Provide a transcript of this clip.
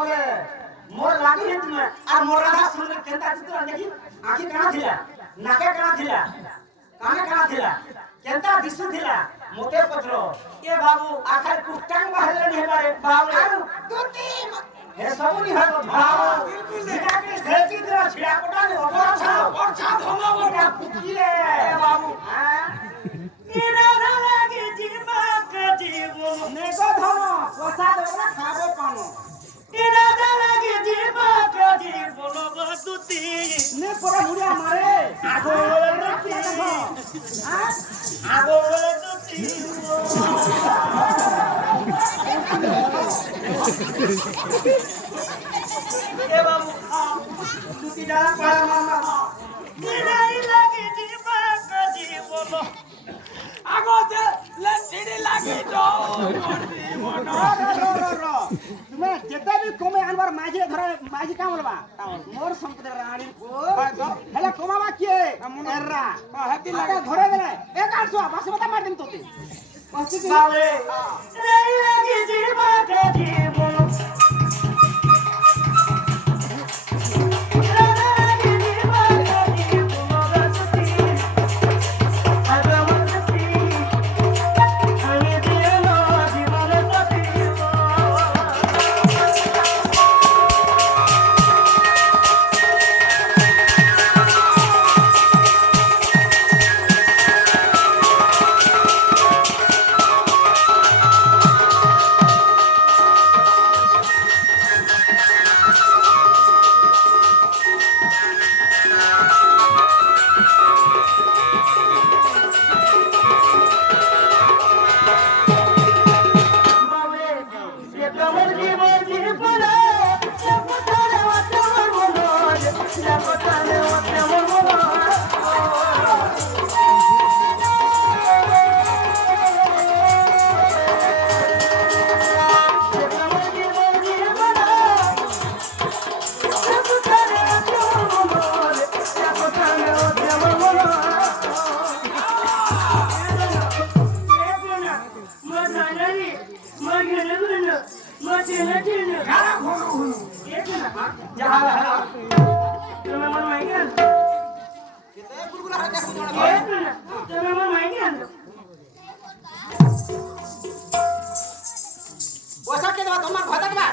बोले मोर लागी है तुमे आ मोर राधा सुन केनता चित्र देखी आखि काना थिला नाके काना थिला काने काना थिला केनता दिसु थिला मोटे पत्रो ए बाबू आखर कुटांग बाहर नहीं मारे बाबू आरु दुटी हे सब नहीं हो भाव बिल्कुल के धरती तेरा छिड़ा कोटा ने और छा धमा बोटा पुकिए ए बाबू हां तेरा लागे जीवा का जीवन ने को धमा प्रसाद ओरा खाबो पानो तेरा लागे जीवा का जीवन बसुती ने पर मुड़िया मारे आगो रखी हां आगो दुती ए बाबू दुती डाला पार मामा तेरा लागे जीवा का जीवन आगो से लंडीडी लागी जो रो तुम्हें जेते भी कोमे अनवर माझे घर माझी का बोलबा मोर संपद राणी को हेला कोमावा के एर्रा हती लागे घरे देले एक 800 बस बता मार दिन तोते बाबे नहीं लागी जीवा के जीवन Wasa ke ba tomar khata ba?